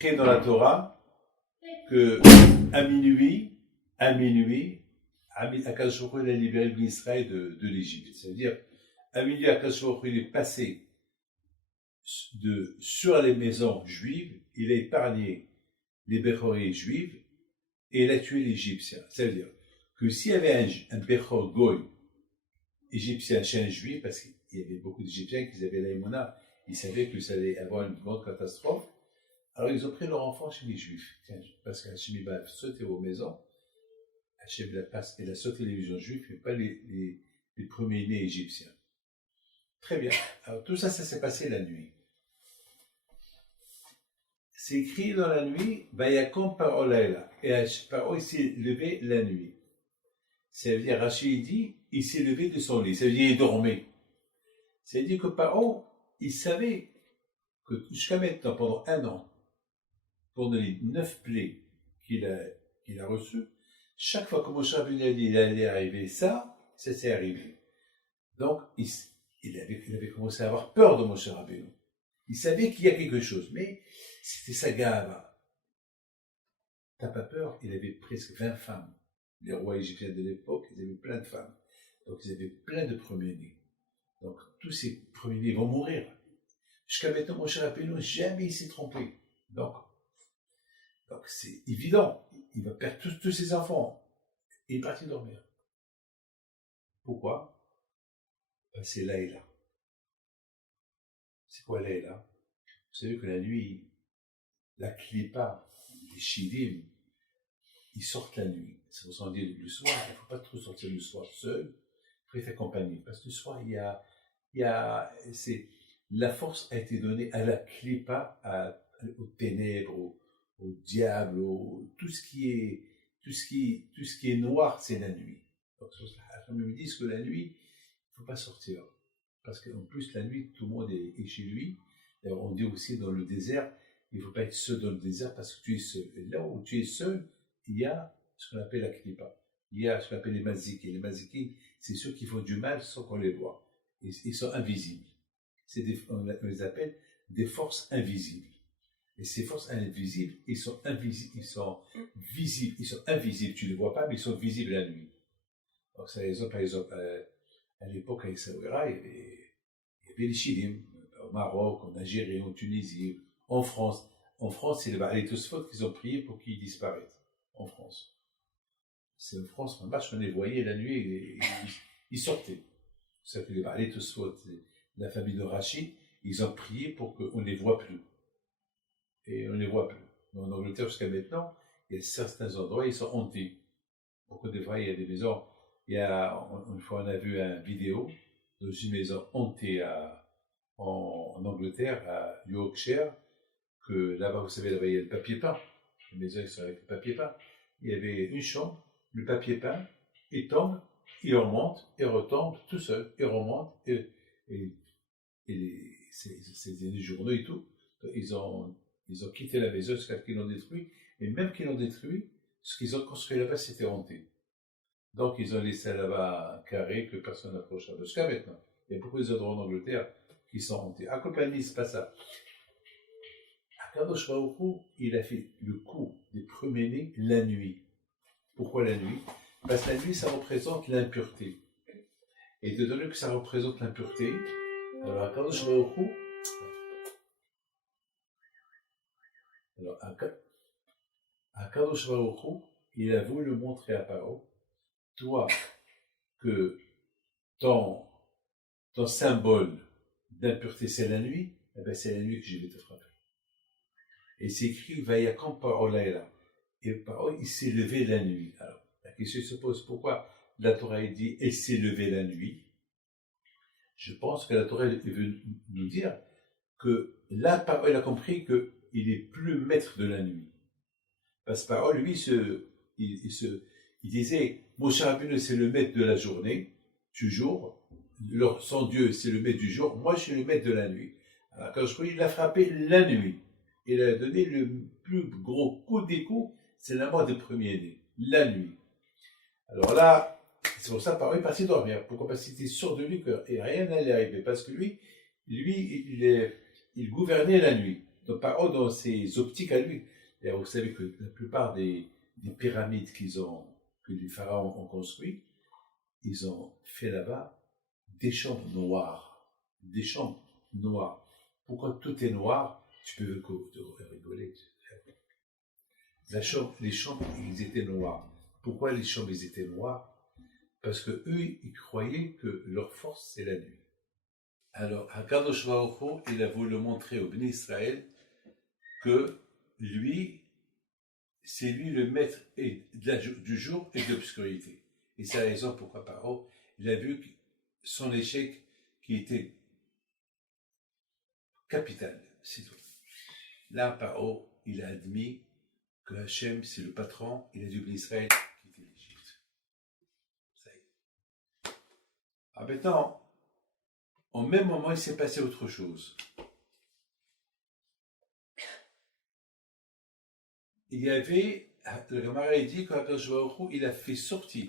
Écrit dans la Torah que à minuit, Akadosh Baruch Hu a libéré l'Israël de l'Égypte. C'est-à-dire, à minuit, Akadosh Baruch Hu est passé sur les maisons juives, il a épargné les Béchorés juifs et il a tué l'Égyptien. C'est-à-dire que s'il y avait un Béchor Goy égyptien chez un juif, parce qu'il y avait beaucoup d'Égyptiens qui avaient l'aïmona, ils savaient que ça allait avoir une grande catastrophe, alors ils ont pris leur enfant chez les juifs. Parce qu'Hachem va sauter aux maisons, Hachem il a sauté les maisons juives, mais pas les premiers-nés égyptiens. Très bien. Alors tout ça, ça s'est passé la nuit. C'est écrit dans la nuit, Vayakom Paro Laila. Et Paro, il s'est levé la nuit. C'est-à-dire, Rachid dit, il s'est levé de son lit. C'est-à-dire, il dormait. C'est-à-dire que Paro, il savait que jusqu'à maintenant, pendant 1 an, pendant les 9 plaies qu'il a reçues, chaque fois que Moshe Rabbeinu a dit, il allait arriver ça s'est arrivé. Donc, il avait commencé à avoir peur de Moshe Rabbeinu. Il savait qu'il y a quelque chose, mais c'était sa gava. T'as pas peur? Il avait presque 20 femmes. Les rois égyptiens de l'époque, ils avaient plein de femmes. Donc, ils avaient plein de premiers-nés. Donc, tous ces premiers-nés vont mourir. Jusqu'à maintenant, Moshe Rabbeinu, jamais il s'est trompé. Donc c'est évident. Il va perdre tous ses enfants. Et il est parti dormir. Pourquoi? C'est Laïla. C'est quoi Laïla? Vous savez que la nuit, la Klippa, les Shidim, ils sortent la nuit. C'est pour ça qu'on dit le soir, il ne faut pas trop sortir le soir seul, il faut être accompagné. Parce que le soir, la force a été donnée à la Klippa, aux ténèbres, au diable, tout ce qui est noir, c'est la nuit. Donc, les femmes me disent que la nuit, il ne faut pas sortir. Parce qu'en plus, la nuit, tout le monde est chez lui. D'ailleurs, on dit aussi dans le désert, il ne faut pas être seul dans le désert parce que tu es seul. Et là où tu es seul, il y a ce qu'on appelle la klipa. Il y a ce qu'on appelle les mazikim. Les mazikim, c'est ceux qui font du mal sans qu'on les voit. Ils sont invisibles. On les appelle des forces invisibles. Et ces forces invisibles, ils sont invisibles, ils sont invisibles. Tu ne les vois pas, mais ils sont visibles la nuit. Donc, par exemple, à l'époque, avec Saouira, il y avait les Chilim, au Maroc, en Algérie, en Tunisie, en France. En France, c'est les Baalei Tosfot qu'ils ont prié pour qu'ils disparaissent. En France. C'est en France, en marche, on les voyait la nuit, et ils sortaient. C'est que les Baalei Tosfot, la famille de Rachid, ils ont prié pour qu'on ne les voit plus. Et on ne les voit plus. En Angleterre, jusqu'à maintenant, il y a certains endroits, ils sont hantés. Beaucoup de fois, il y a des maisons. Une fois, on a vu une vidéo dans une maison hantée en Angleterre, à Yorkshire, que là-bas, vous savez, là-bas, il y a le papier peint. Les maisons, ils sont avec le papier peint. Il y avait une chambre, le papier peint, il tombe, il remonte, il retombe tout seul, il remonte, et c'est des journaux et tout. Ils ont quitté la maison jusqu'à ce qu'ils l'ont détruit, et même qu'ils l'ont détruit, ce qu'ils ont construit là-bas, c'était hanté. Donc, ils ont laissé là-bas un carré que personne n'approche. Jusqu'à maintenant. Il y a beaucoup d'endroits en Angleterre qui sont hantés. À Compagnie, c'est pas ça. Akadosh Baruch Hu, il a fait le coup des premiers-nés la nuit. Pourquoi la nuit? Parce que la nuit, ça représente l'impureté. Et étant donné que ça représente l'impureté, alors Akadosh Baruch Hu, Akadosh Baruch Hu, il a voulu montrer à Paro, toi, que ton symbole d'impureté, c'est la nuit, eh bien c'est la nuit que je vais te frapper. Et c'est écrit, Vayakom Paro Laila. Et Paro, il s'est levé la nuit. Alors, la question se pose, pourquoi la Torah dit, il s'est levé la nuit? Je pense que la Torah veut nous dire que là, Paro, il a compris qu'il est plus maître de la nuit. Parce que Paro, lui, il disait, Moshe Rabbeinu, c'est le maître de la journée, du jour. Son Dieu, c'est le maître du jour. Moi, je suis le maître de la nuit. Alors, quand je crois, il a frappé la nuit. Il a donné le plus gros coup des coups, c'est la mort des premiers-nés. La nuit. Alors là, c'est pour ça, Paro est parti dormir. Pourquoi? Parce qu'il était sûr de lui que rien n'allait arriver. Parce que lui, Lui, il gouvernait la nuit. Donc, Paro, dans ses optiques à lui, d'ailleurs, vous savez que la plupart des pyramides que les pharaons ont construites, ils ont fait là-bas des chambres noires. Des chambres noires. Pourquoi tout est noir? Tu peux rigoler. Les chambres, ils étaient noirs. Pourquoi les chambres, ils étaient noirs? Parce que eux, ils croyaient que leur force, c'est la nuit. Alors, Hakadosh Baruch Hu, il a voulu montrer au Béni Israël que lui, c'est lui le maître du jour et de l'obscurité. Et c'est la raison pourquoi Paro, il a vu son échec qui était capital, c'est tout. Là, Paro, il a admis que Hachem, c'est le patron, il a dit au Béni Israël quitter l'Égypte. Ça y est. Alors maintenant, au même moment, il s'est passé autre chose. Il y avait, le Gemara dit qu'Akadosh Baruch Hu, il a fait sortir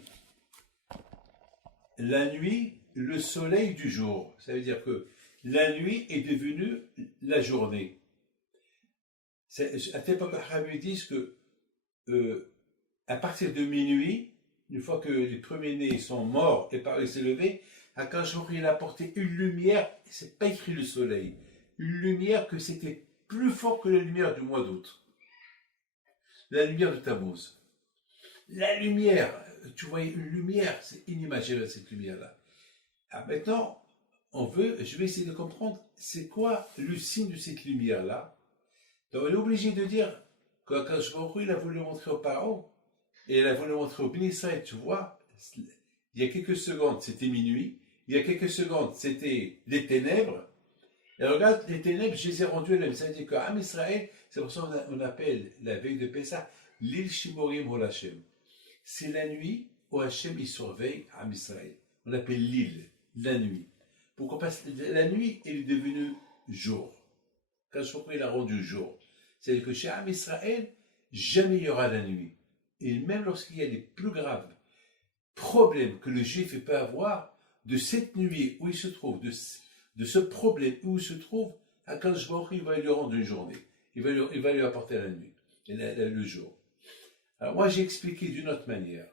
la nuit le soleil du jour. Ça veut dire que la nuit est devenue la journée. À cette époque, les Arabes disent que à partir de minuit, une fois que les premiers-nés sont morts et Paris s'est levé, Akadosh Baruch Hu, il a apporté une lumière, c'est pas écrit le soleil, une lumière que c'était plus fort que la lumière du mois d'août. La lumière de Tammuz. La lumière, tu vois une lumière, c'est inimaginable cette lumière-là. Alors maintenant, je vais essayer de comprendre, c'est quoi le signe de cette lumière-là. Donc on est obligé de dire qu'Akadosh Baruch Hu, il a voulu montrer au Pharaon, et il a voulu montrer au Béni Israël, tu vois, il y a quelques secondes, c'était minuit, il y a quelques secondes, c'était les ténèbres, et regarde, les ténèbres, je les ai rendues à l'âme. Ça veut dire qu'Am Israël, c'est pour ça qu'on appelle la veille de Pessah, l'île Shimorim Hol Hashem. C'est la nuit où Hachem il surveille Am Israël. On appelle l'île, la nuit. Pourquoi? Parce que la nuit, elle est devenue jour. Quand je crois qu'il a rendu jour. C'est-à-dire que chez Am Israël, jamais il y aura la nuit. Et même lorsqu'il y a des plus graves problèmes que le juif peut avoir, de cette nuit où il se trouve, de ce problème où il se trouve, Akadosh Baruch Hu, il va lui rendre une journée. Il va lui apporter la nuit, le jour. Alors moi, j'ai expliqué d'une autre manière.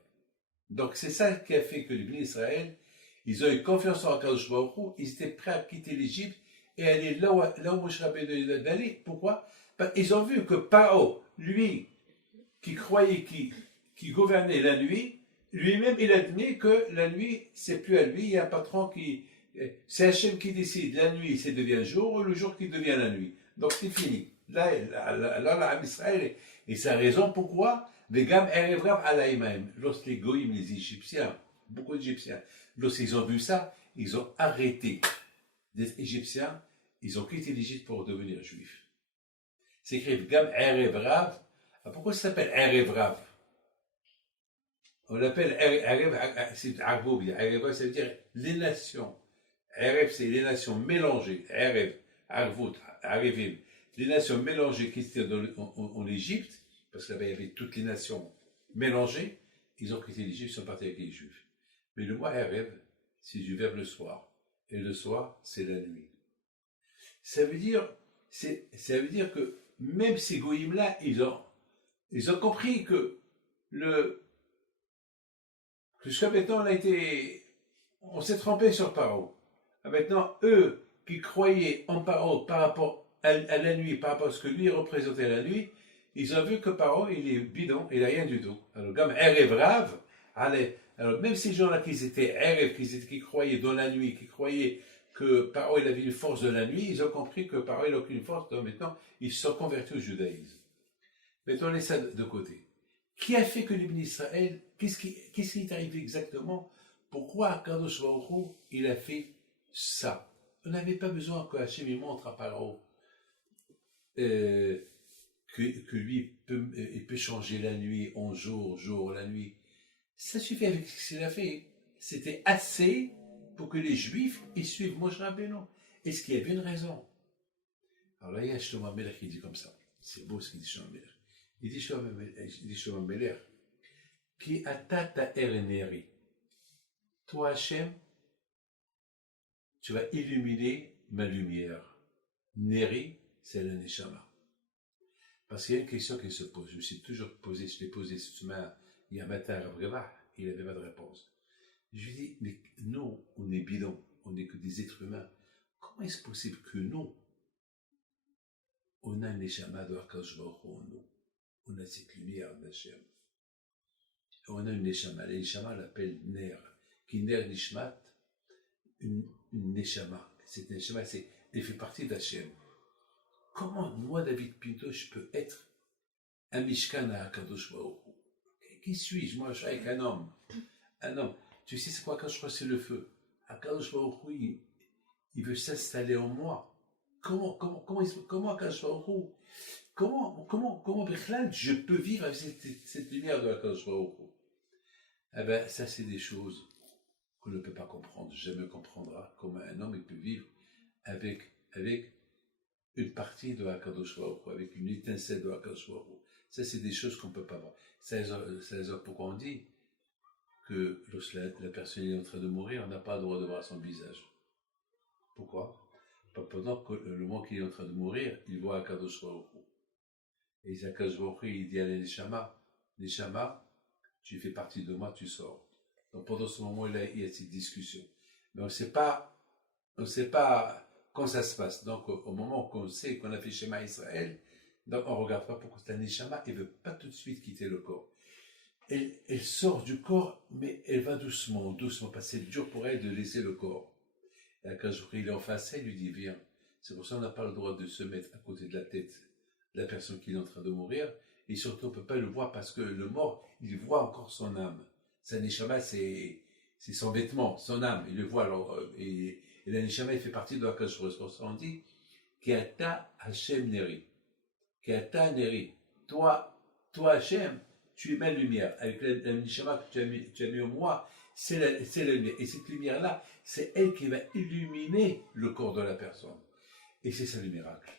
Donc c'est ça qui a fait que les Bénis Israël, ils ont eu confiance en Akadosh Baruch Hu, ils étaient prêts à quitter l'Égypte et aller là où Moshe Rabbeinu d'aller. Pourquoi? Parce qu'ils ont vu que Paro, lui, qui croyait qui gouvernait la nuit, lui-même, il admet que la nuit, c'est plus à lui. Il y a un patron c'est Hachem qui décide. La nuit, ça devient jour, ou le jour qui devient la nuit. Donc, c'est fini. Là, Israël, et c'est la raison pourquoi, les gammes arriveront à l'Aïmaïm. Lorsque les goïms, les Égyptiens, beaucoup d'Égyptiens, lorsqu'ils ont vu ça, ils ont arrêté d'être Égyptiens, ils ont quitté l'Égypte pour devenir juifs. C'est écrit Gam Erev Rav. Pourquoi ça s'appelle Erev Rav? On l'appelle Erev, c'est Arvoub, Erev, ça veut dire les nations. Erev, c'est les nations mélangées. Erev, Arvout, Arevim. Les nations mélangées qui étaient en Égypte, parce qu'il y avait toutes les nations mélangées, ils ont quitté l'Égypte, ils sont partis avec les Juifs. Mais le mot Erev, c'est du verbe le soir. Et le soir, c'est la nuit. Ça veut dire que même ces goïms-là, ils ont compris que jusqu'à maintenant, on s'est trompé sur Paro. Maintenant, eux qui croyaient en Paro par rapport à la nuit, par rapport à ce que lui représentait la nuit, ils ont vu que Paro, il est bidon, il n'a rien du tout. Alors, comme Erev Rav, allez, alors même ces gens-là qui étaient Erev, qui croyaient dans la nuit, qui croyaient que Paro, il avait une force de la nuit, ils ont compris que Paro, il n'a aucune force, donc maintenant, ils se sont convertis au judaïsme. Mettons les ça de côté. Qui a fait que les Israël, qu'est-ce qui est arrivé exactement? Pourquoi Akadosh Baruch Hu, il a fait ça? On n'avait pas besoin que Hachem il montre à Paro que lui, il peut changer la nuit en jour, la nuit. Ça suffit avec ce qu'il a fait. C'était assez pour que les Juifs ils suivent Moshe Rabbeinu. Est-ce qu'il y avait une raison? Alors là, il y a Shlomo Melech qui dit comme ça. C'est beau ce qu'il dit Shlomo Melech. Il dit Shlomo Melech, qui atata ereneri. Toi, Hachem, tu vas illuminer ma lumière. Neri, c'est la Neshama. Parce qu'il y a une question qui se pose. Je me suis toujours posé, je l'ai posé cette semaine, il y a un matin à Rav, il n'avait pas de réponse. Je lui dis, mais nous, on est bidons, on n'est que des êtres humains. Comment est-ce possible que nous, on a un Neshama de Akash Baruch Hu en nous? On a cette lumière d'Hachem. On a une Neshama. La Neshama l'appelle Ner. Qui Ner Nishmat, une Neshama. Cette Neshama, elle fait partie d'Hachem. Comment, moi, David Pinto, je peux être un Mishkan à Akadosh Baruch Hu? Qui suis-je? Moi, je suis avec un homme. Un homme. Tu sais, c'est quoi quand je crois c'est le feu? Akadosh Baruch Hu, il veut s'installer en moi. Comment Akadosh Baruch Hu, comment, Bichlal, je peux vivre avec cette lumière de Akadosh Baruch Hu? Eh ben, ça, c'est des choses qu'on ne peut pas comprendre. Jamais comprendra comment un homme il peut vivre avec une partie de Akadosh Baruch Hu, avec une étincelle de Akadosh Baruch Hu. Ça, c'est des choses qu'on ne peut pas voir. C'est pourquoi on dit que lorsque la personne est en train de mourir, on n'a pas le droit de voir son visage. Pourquoi? Pendant que le moment qu'il est en train de mourir, il voit Akadosh Baruch Hu. Et Akadosh Baruch Hu, il dit à Neshama, tu fais partie de moi, tu sors. Donc pendant ce moment, il y a cette discussion. Mais on ne sait pas quand ça se passe. Donc au moment qu'on sait qu'on a fait Shema Israël, donc on ne regarde pas pourquoi la Neshama, elle ne veut pas tout de suite quitter le corps. Elle sort du corps, mais elle va doucement, parce que c'est dur pour elle de laisser le corps. Et quand il est en face, il lui dit, viens. C'est pour ça qu'on n'a pas le droit de se mettre à côté de la tête de la personne qui est en train de mourir. Et surtout, on ne peut pas le voir parce que le mort, il voit encore son âme. Sa Neshama, c'est son vêtement, son âme. Il le voit. Alors, et la Neshama, il fait partie de la cage. C'est pour ça qu'on dit, Keata Hashem Neri. Keata Neri. Toi, Hashem, tu es ma lumière. Avec la Neshama que tu as mis en moi, c'est la lumière. Et cette lumière-là, c'est elle qui va illuminer le corps de la personne. Et c'est ça le miracle.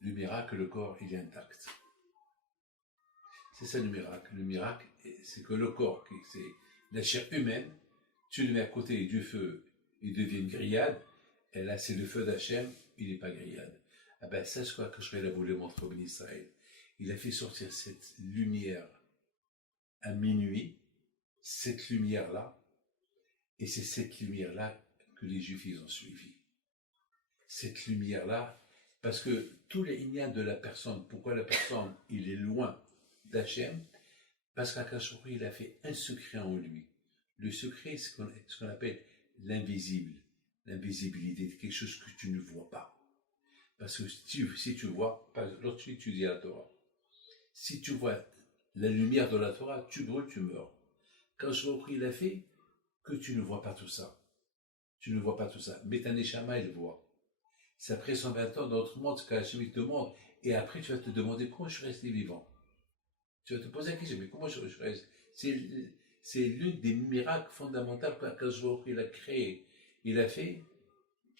Le miracle, le corps, il est intact. C'est ça le miracle. Le miracle, c'est que le corps, c'est la chair humaine, tu le mets à côté du feu, il devient une grillade, et là, c'est le feu d'Hachem, il n'est pas grillade. Ah ben, ça, c'est quoi que je vais voulu montrer au Israël. Il a fait sortir cette lumière à minuit, cette lumière-là, et c'est cette lumière-là que les Juifs, ils ont suivi. Cette lumière-là, parce que tous les ignanes de la personne, pourquoi la personne, il est loin d'Hachem? Parce qu'Akadosh Baruch Hu, il a fait un secret en lui. Le secret, c'est ce qu'on appelle l'invisible. L'invisibilité, quelque chose que tu ne vois pas. Parce que si tu vois, lorsque tu étudies la Torah, si tu vois la lumière de la Torah, tu brûles, tu meurs. Akadosh Baruch Hu, il a fait que tu ne vois pas tout ça. Tu ne vois pas tout ça. Mais ta Neshama, il voit. C'est après 120 ans dans notre monde, ce qu'Hachem te demande. Et après, tu vas te demander comment je suis resté vivant. Tu vas te poser la question, mais comment je reste? C'est l'une des miracles fondamentaux qu'Akadosh Baruch Hu, il a créé. Il a fait,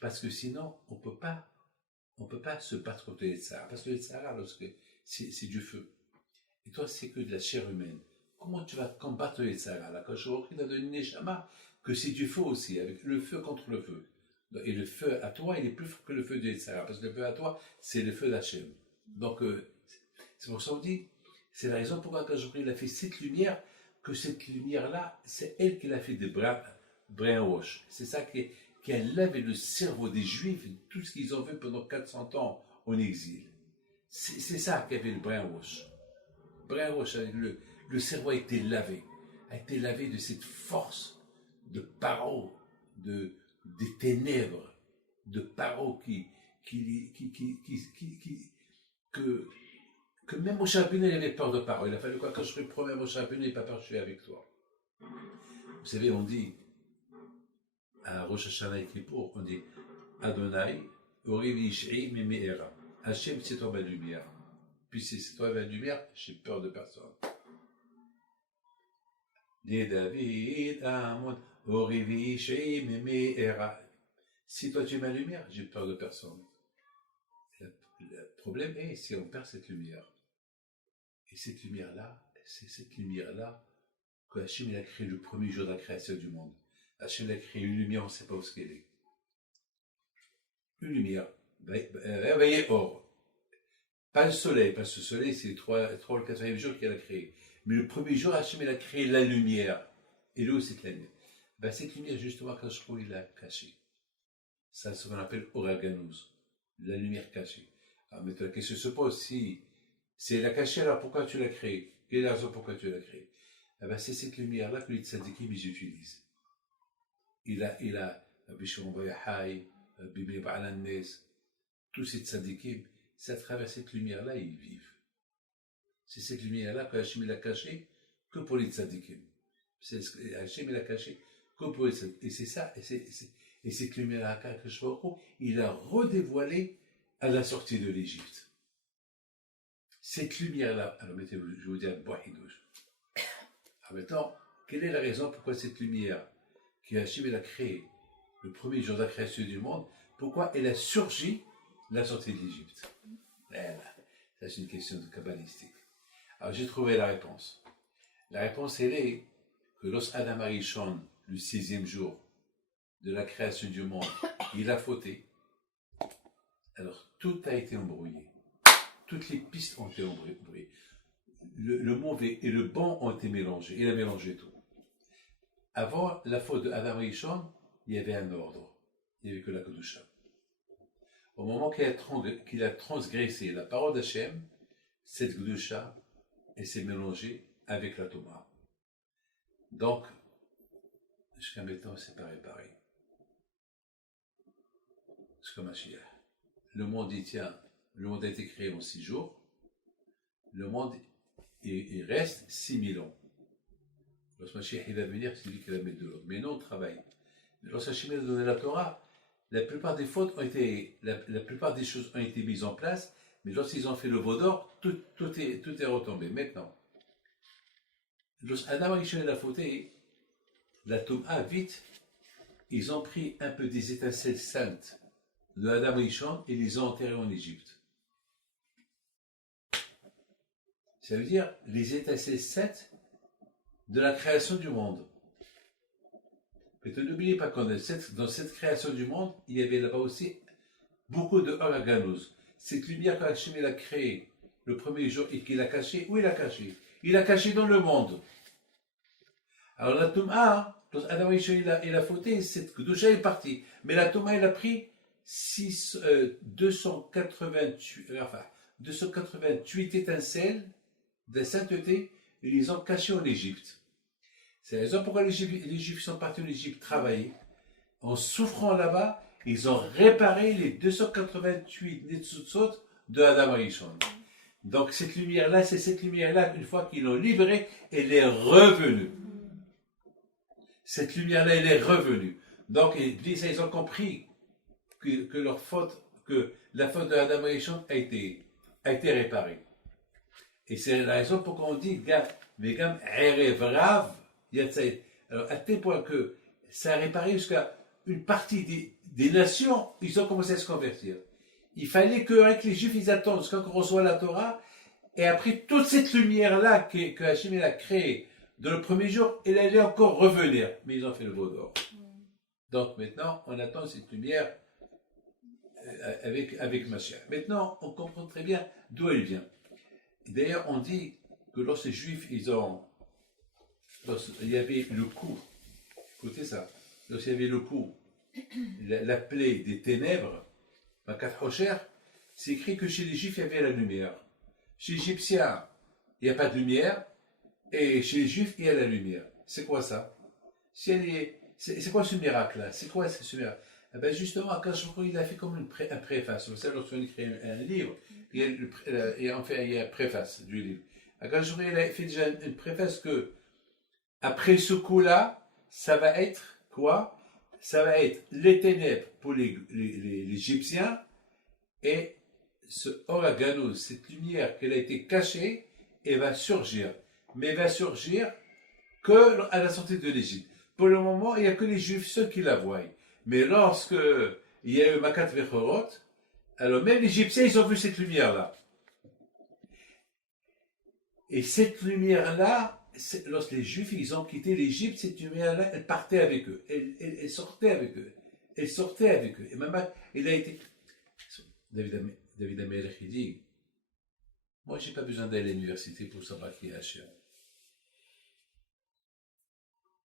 parce que sinon, on peut pas se battre contre les Sahara. Parce que les Sahara, c'est du feu. Et toi, c'est que de la chair humaine. Comment tu vas combattre les Sahara? Akadosh Baruch Hu, il a donné une Neshama, que c'est du feu aussi, avec le feu contre le feu. Et le feu à toi, il est plus fort que le feu de Yetzirah, parce que le feu à toi, c'est le feu d'Hachem. Donc, c'est pour ça qu'on dit, c'est la raison pourquoi quand il a fait cette lumière, que cette lumière-là, c'est elle qui l'a fait de brainwash. C'est ça qui a lavé le cerveau des Juifs, tout ce qu'ils ont fait pendant 400 ans en exil. C'est ça qui avait le brainwash. Brainwash, le cerveau a été lavé de cette force de paro, des ténèbres, de Paro que même Moshe Rabbeinu, il avait peur de Paro. Il a fallu quoi? Quand je promets à Moshe Rabbeinu, il n'est pas peur, je suis avec toi. Vous savez, on dit à Rosh Hashanah et Kippour, on dit Adonai, Orivi Ish'i Meme'era. Hachem, c'est toi ma lumière. Puis si c'est toi ma lumière, j'ai peur de personne. Dit David, Amon, Orivi Ish'i Meme'era. Si toi tu es ma lumière, j'ai peur de personne. Le problème est si on perd cette lumière. Et cette lumière-là, c'est cette lumière-là que Hachem a créé le premier jour de la création du monde. Hachem a créé une lumière, on ne sait pas où ce qu'elle est. une lumière, veillez or. Pas le soleil, parce que le soleil, c'est le 3 ou le 4e jour qu'il a créé. Mais le premier jour, Hachem, il a créé la lumière. Et là où c'est la lumière? Cette lumière, justement, quand je trouve, il l'a cachée. Ça, c'est ce qu'on appelle Oraganouz, la lumière cachée. Alors maintenant, la question se pose, si c'est la cachée, alors pourquoi tu l'as créée? Quelle est la raison pourquoi tu l'as créée? C'est cette lumière-là que les tzadikim, ils utilisent. Il a Bishon Bayahai, Bibi Ba'alanes, tous ces tzadikim, c'est à travers cette lumière-là, ils vivent. C'est cette lumière-là que Hachem l'a cachée que pour les tzadikim. Hachem l'a cachée que pour les tzadikim. Et c'est ça, et cette lumière-là, il a redévoilé à la sortie de l'Égypte. Cette lumière-là, alors mettez-vous, je vais vous dire, Bohidouche. Alors maintenant, quelle est la raison pourquoi cette lumière que Hachem a créée le premier jour de la création du monde, pourquoi elle a surgi la sortie de l'Égypte? Ça, c'est une question de kabbalistique. Alors, j'ai trouvé la réponse. La réponse, elle est que lorsque Adam Arishon, le 6e jour de la création du monde, il a fauté, alors tout a été embrouillé. Toutes les pistes ont été embrouillées. Le mauvais et le bon ont été mélangés. Il a mélangé tout. Avant la faute de Adam Arishon, il y avait un ordre. Il n'y avait que la Kedusha. Au moment qu'il a transgressé la parole d'Hachem, cette Kedusha, elle s'est mélangée avec la Touma. Donc, jusqu'à maintenant, c'est pas réparé. C'est comme Mashiach. Le monde, le monde a été créé en 6 jours. Le monde, il reste 6000 ans. Lorsque Mashiach il va venir, c'est lui qui va mettre de l'ordre. Mais non, on travaille. Lorsque Hachem a donné la Torah, la plupart des fautes ont été, la plupart des choses ont été mises en place, mais lorsqu'ils ont fait le veau d'or, tout est retombé. Maintenant, lorsqu'Adam Arishon a fauté, la Touma, vite, ils ont pris un peu des étincelles saintes de Adam Arishon et les ont enterrées en Égypte. Ça veut dire les étincelles saintes de la création du monde. Mais n'oubliez pas que dans cette création du monde, il y avait là-bas aussi beaucoup de Oraganouz. Cette lumière qu'Hachem a créée le premier jour et qu'il a cachée, où il a caché? Il a caché dans le monde. Alors la Touma, quand Adam Arishon il a fauté, cette Kedusha est partie. Mais la Touma, il a pris 288 étincelles de sainteté et ils les ont cachées en Égypte. C'est la raison pourquoi les Juifs sont partis en Égypte travailler. En souffrant là-bas, ils ont réparé les 288 Netzutzot de Adam Arishon. Donc cette lumière-là, c'est cette lumière-là, une fois qu'ils l'ont libérée, elle est revenue. Cette lumière-là, elle est revenue. Donc ils ont compris que leur faute, que la faute de Adam Arishon a été réparée. Et c'est la raison pour qu'on dit, Vegam Erev Rav, alors, à tel point que ça a réparé jusqu'à une partie des nations, ils ont commencé à se convertir. Il fallait que les Juifs, ils attendent jusqu'à qu'on reçoit la Torah, et après toute cette lumière-là que Hachem a créée dans le premier jour, elle allait encore revenir. Mais ils ont fait le veau d'or. Donc maintenant, on attend cette lumière avec Mashiach. Maintenant, on comprend très bien d'où elle vient. D'ailleurs, on dit que lorsque les Juifs, il y avait le coup, écoutez ça, lorsqu'il y avait le coup, la plaie des ténèbres, Makat Hosher, c'est écrit que chez les Juifs, il y avait la lumière. Chez les Égyptiens, il n'y a pas de lumière, et chez les Juifs, il y a la lumière. C'est quoi ça? C'est quoi ce miracle-là? C'est quoi ce miracle? Justement, Akash il a fait comme un préface. Vous savez, lorsqu'on écrit un livre, il y a il y a une préface du livre. Akash il a fait déjà une préface que après ce coup-là, ça va être quoi? Ça va être les ténèbres pour les Égyptiens et ce oragano, cette lumière qui a été cachée, elle va surgir. Mais elle va surgir que à la sortie de l'Égypte. Pour le moment, il n'y a que les Juifs ceux qui la voient. Mais lorsque il y a eu Makat Vechorot, alors même les Égyptiens, ils ont vu cette lumière-là. Et cette lumière-là, lorsque les Juifs ils ont quitté l'Égypte, cette lumière-là, elle partait avec eux, elle sortait avec eux, elle sortait avec eux. Et même, elle a été David Amelech, il dit, moi, j'ai pas besoin d'aller à l'université pour savoir qui est Hachem.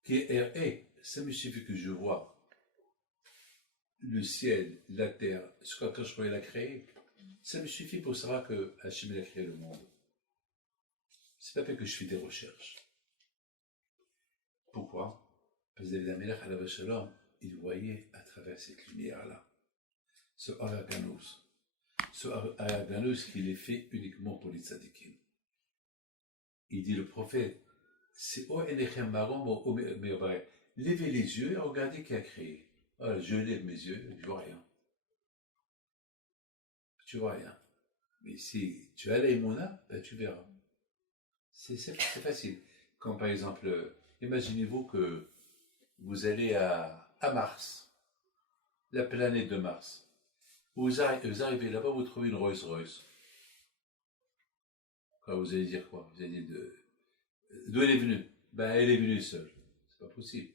Qui est R.E. Ça me suffit que je vois le ciel, la terre, ce qu'Akadosh a créé. Ça me suffit pour savoir que Hachem a créé le monde. C'est pas fait que je fais des recherches. Pourquoi? Parce que David Amelech, alayhi shalom, il voyait à travers cette lumière-là, ce Araganous. Ce Araganous qu'il est fait uniquement pour les tzadikim. Il dit le prophète, c'est O Enechem Marom, O Meobarek. Levez les yeux et regardez qui a créé. Voilà, je lève mes yeux, je vois rien. Tu vois rien. Mais si tu as l'aïmouna, ben tu verras. C'est facile. Comme par exemple, imaginez-vous que vous allez à Mars, la planète de Mars. Vous arrivez là-bas, vous trouvez une Rolls-Royce. Vous allez dire quoi? Vous allez dire d'où elle est venue? Ben, elle est venue seule. C'est pas possible.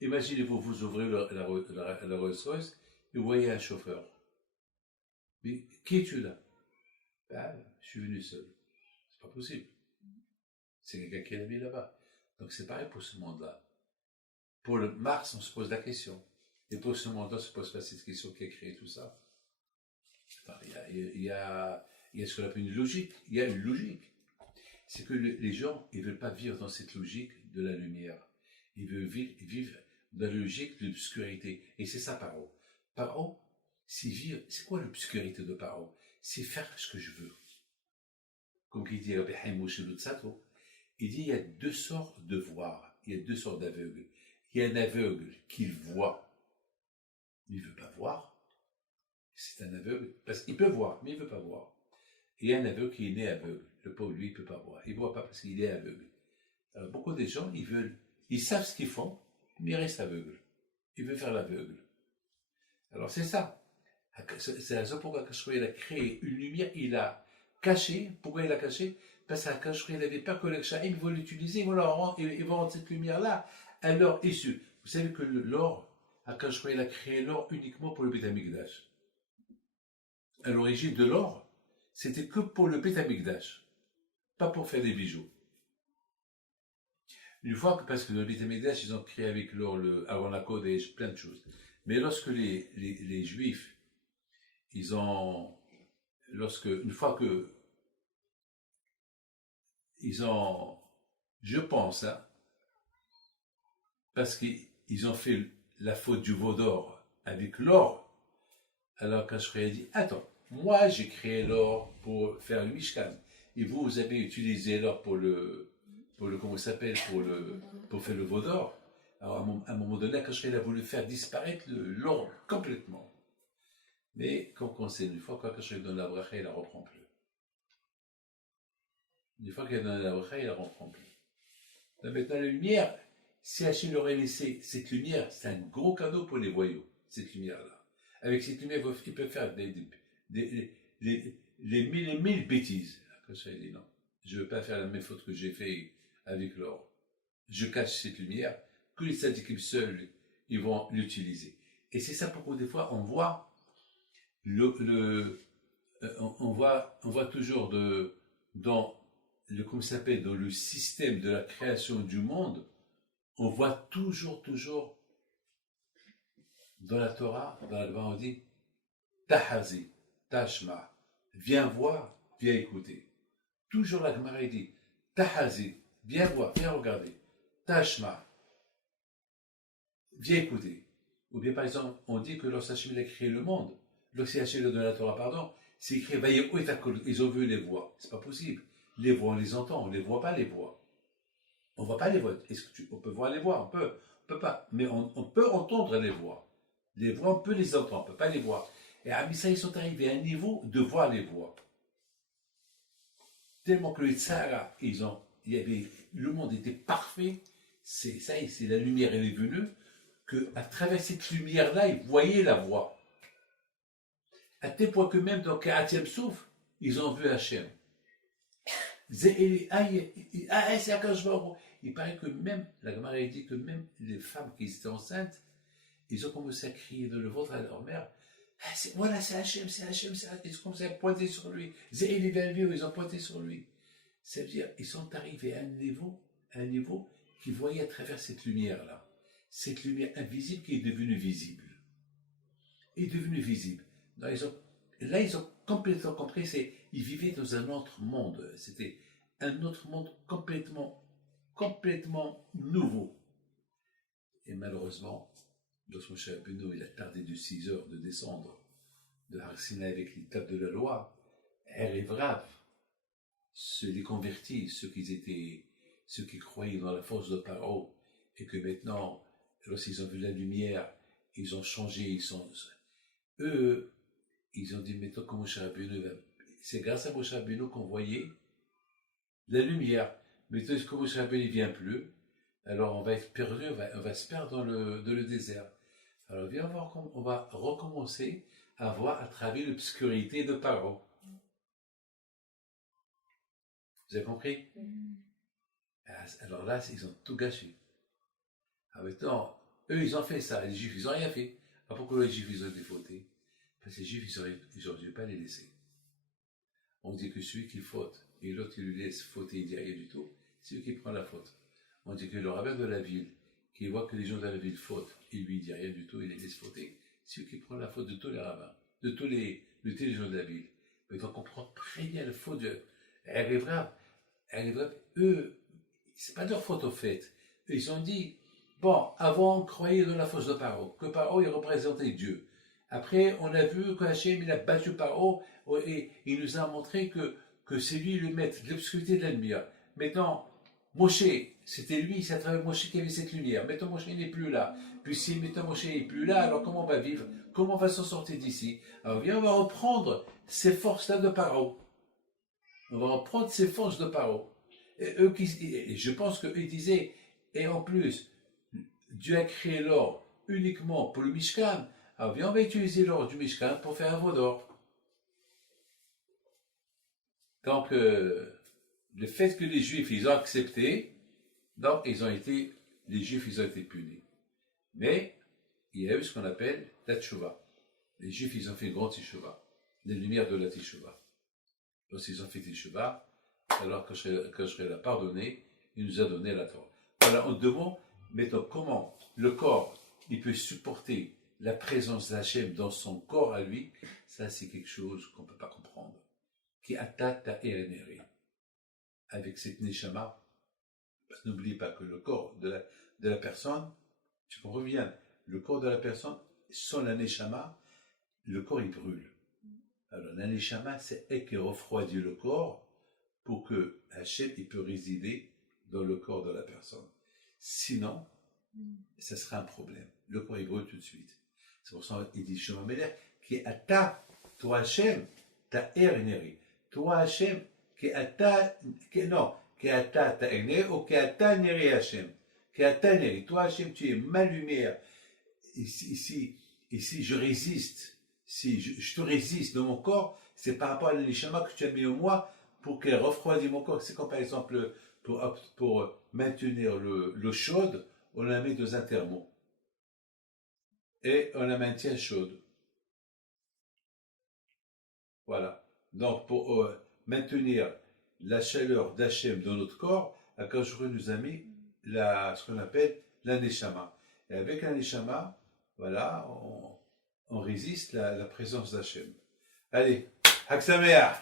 Imaginez-vous, vous ouvrez la Rolls-Royce et vous voyez un chauffeur. Mais qui es-tu là? Ben, je suis venu seul. C'est pas possible. C'est quelqu'un qui est mis là-bas. Donc c'est pareil pour ce monde-là. Pour le Mars, on se pose la question. Et pour ce monde-là, on se pose pas cette question qui a créé tout ça. Il y a ce qu'on appelle une logique. Il y a une logique. C'est que les gens, ils ne veulent pas vivre dans cette logique de la lumière. Ils veulent vivre dans la logique de l'obscurité. Et c'est ça, Paro. Paro, c'est quoi l'obscurité de Paro? C'est faire ce que je veux. Comme il dit Rabbi Haim Moshe Luzzatto, il dit il y a deux sortes de voir, il y a deux sortes d'aveugles. Il y a un aveugle qui voit, mais il ne veut pas voir. C'est un aveugle, parce qu'il peut voir, mais il ne veut pas voir. Et il y a un aveugle qui est né aveugle. Le pauvre, lui, il ne peut pas voir. Il ne voit pas parce qu'il est aveugle. Alors, beaucoup de gens, ils savent ce qu'ils font, mais ils restent aveugles. Ils veulent faire l'aveugle. Alors, c'est ça. C'est la raison pourquoi il a créé une lumière, il a caché. Pourquoi il a caché? Parce qu'il avait peur que les Chaim vont l'utiliser, ils vont rendre cette lumière-là à l'or issu. Vous savez que l'or, il a créé l'or uniquement pour le Beth Amikdash. À l'origine de l'or, c'était que pour le Beth Amikdash, pas pour faire des bijoux. Une fois que, parce que le Beth Amikdash, ils ont créé avec l'or le Aron HaKodesh, plein de choses. Mais lorsque les Juifs, une fois que ils ont, je pense, parce qu'ils ont fait la faute du veau d'or avec l'or, alors Kashri a dit, attends, moi j'ai créé l'or pour faire le Mishkan, et vous avez utilisé l'or pour comment ça s'appelle, pour faire le veau d'or. Alors à un moment donné, Kashri a voulu faire disparaître l'or complètement. Mais comme on sait, une fois que Kashri donne la bracha, il la reprend plus. Une fois qu'il donne la bracha, il la reprend plus. Donc maintenant, la lumière, si Hachem aurait laissé cette lumière, c'est un gros cadeau pour les voyous, cette lumière-là. Avec cette lumière, ils peuvent faire les mille et mille bêtises. Kashri dit non, je ne veux pas faire la même faute que j'ai fait avec l'or. Je cache cette lumière, que les tzadikim seuls, ils vont l'utiliser. Et c'est ça pourquoi des fois, on voit on voit toujours dans le système de la création du monde, on voit toujours dans la Torah, dans la Gemara, on dit Tahazi, Tashma, viens voir, viens écouter. Toujours la Gemara dit Tahazi, viens voir, viens regarder. Tashma, viens écouter. Ou bien par exemple, on dit que lorsque Hachem a créé le monde, lorsque Hachem de la Torah, pardon, c'est écrit ils ont vu les voix. C'est pas possible. Les voix, on les entend, on ne les voit pas les voix. On ne voit pas les voix. On peut voir les voix, on peut pas. Mais on peut entendre les voix. Les voix, on peut les entendre, on ne peut pas les voir. Et à Missa, ils sont arrivés à un niveau de voir les voix. Tellement que le Tzara, le monde était parfait. C'est la lumière, elle est venue, qu'à travers cette lumière-là, ils voyaient la voix. À tel point que même dans le 40e souffle, ils ont vu Hachem. Il paraît que même, la Gemara dit que même les femmes qui étaient enceintes, ils ont commencé à crier de le ventre à leur mère, Voilà, c'est Hachem, c'est Hachem, c'est Hachem. Ils ont commencé à pointer sur lui. Zéhi ils ont pointé sur lui. Ça veut dire, ils sont arrivés à un niveau qui voyait à travers cette lumière-là. Cette lumière invisible qui est devenue visible. Est devenue visible. Donc, ils ont complètement compris, ils vivaient dans un autre monde. C'était un autre monde complètement nouveau. Et malheureusement, lorsque Moshe Rabbeinu, il a tardé de 6 heures de descendre de Har Sinaï avec les tables de la loi, Erev Rav, les convertis, ceux qui croyaient dans la force de Paro, et que maintenant, lorsqu'ils ont vu la lumière, ils ont changé, eux, ils ont dit, maintenant que Moshe Rabbeinu, c'est grâce à Moshe Rabbeinu qu'on voyait la lumière. Maintenant que Moshe Rabbeinu ne vient plus, alors on va être perdu, on va se perdre dans le désert. Alors viens voir, on va recommencer à voir à travers l'obscurité de Paro. Vous avez compris? Alors là, ils ont tout gâché. Alors maintenant, eux, ils ont fait ça. Les Juifs, ils n'ont rien fait. Alors pourquoi les Juifs, ils ont été fautés? Parce que les Juifs, ils n'auraient dû pas les laisser. On dit que celui qui faute et l'autre qui lui laisse fauter, il ne dit rien du tout, c'est lui qui prend la faute. On dit que le rabbin de la ville, qui voit que les gens de la ville fautent, il lui dit rien du tout, il les laisse fauter, c'est lui qui prend la faute de tous les rabbins, de tous les gens de la ville. Mais donc on comprend très bien le faute de... Elle est vraie, eux, c'est pas leur faute au fait. Ils ont dit, bon, avant on croyait dans la force de Paro, que Paro il représentait Dieu. Après, on a vu que Hachem il a battu Paro et il nous a montré que c'est lui le maître de l'obscurité de la lumière. Maintenant, Moshe, c'était lui, c'est à travers Moshe qu'il y avait cette lumière. Maintenant, Moshe n'est plus là. Puis si maintenant Moshe n'est plus là, alors comment on va vivre? Comment on va s'en sortir d'ici? Alors viens, on va reprendre ces forces-là de Paro. On va reprendre ces forces de Paro. Et je pense qu'eux disaient, et en plus, Dieu a créé l'or uniquement pour le Mishkan. Alors viens, on va utiliser l'or du Mishkan pour faire un veau d'or. Donc, le fait que les Juifs, ils ont accepté, donc les Juifs, ils ont été punis. Mais, il y a eu ce qu'on appelle la Teshuvah. Les Juifs, ils ont fait une grande Teshuvah. Les lumières de la Teshuvah. Lorsqu'ils ont fait Teshuvah, alors que je l'a pardonné, il nous a donné la Torah. Voilà, en 2 mots, maintenant, comment le corps, il peut supporter la présence d'Hachem dans son corps à lui, ça c'est quelque chose qu'on ne peut pas comprendre. Qui attaque ta Ereneri. Avec cette Neshama, parce que n'oubliez pas que le corps de la personne, tu comprends bien, le corps de la personne, sans la Neshama, le corps il brûle. Alors la Neshama, c'est elle qui refroidit le corps pour que Hachem il peut résider dans le corps de la personne. Sinon, ça sera un problème. Le corps il brûle tout de suite. C'est pour ça qu'il dit Shema Melech, qui est à toi Hachem, ta Ereneri. Toi Hachem, qui est à ta Ereneri, ou qui est à ta Neri Hachem. Qui est à ta Neri. Toi Hachem, tu es ma lumière. Ici, je résiste. Si je te résiste dans mon corps, c'est par rapport à l'Neshama que tu as mis en moi pour qu'elle refroidisse mon corps. C'est comme par exemple pour maintenir l'eau chaude, on la met dans un thermo. Et on la maintient chaude. Voilà. Donc pour maintenir la chaleur d'Hachem dans notre corps, Akadosh Baruch Hu nous a mis ce qu'on appelle la Neshama. Et avec la Neshama, voilà, on résiste la présence d'Hachem. Allez, Hag Sameach!